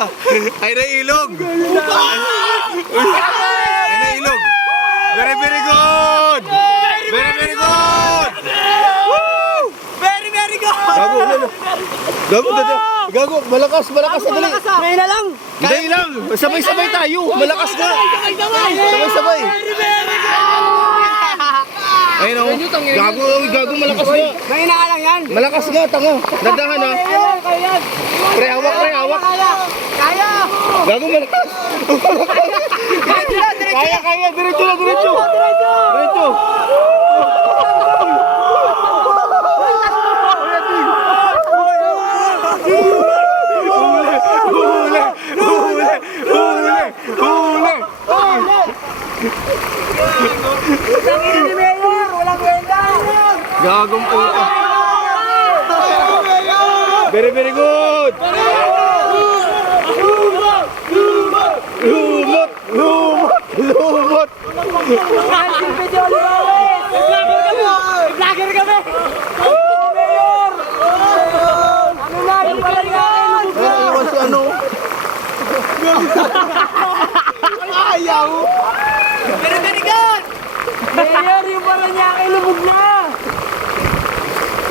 Ay na ilog! Ay na ilog! Very, very good! Very, very good! Very, very good! Gago, ano? Gago, malakas, malakas. Dali. Ngayon na lang! Dali lang! Sabay-sabay tayo! Malakas na! Sabay-sabay! Ayun o. Gago, gago, malakas nga! Ngayon na lang yan! Malakas nga, tanga! Dandahan ha! Kaya! Pre, hawak, pre, hawak! Kaya! Gago, malakas! Kaya, diretso na, diretso! Diretso! Gagong puta. Very, very good. Lumot, lumot, lumot. Vlogger kami! Mayor! Ano na? Yung pala yan! Iwan si ano? Ayaw. Very, very good! Mayor, yung pala niya kay lubog na!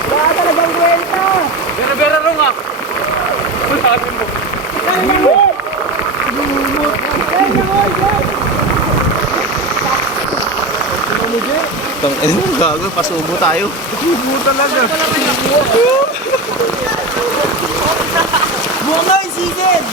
Wala talagang kwenta! Bera-bera rin nga. Sabi mo. Tang ina, gago, pasubo tayo. Pasubo talaga. Bunga yung season!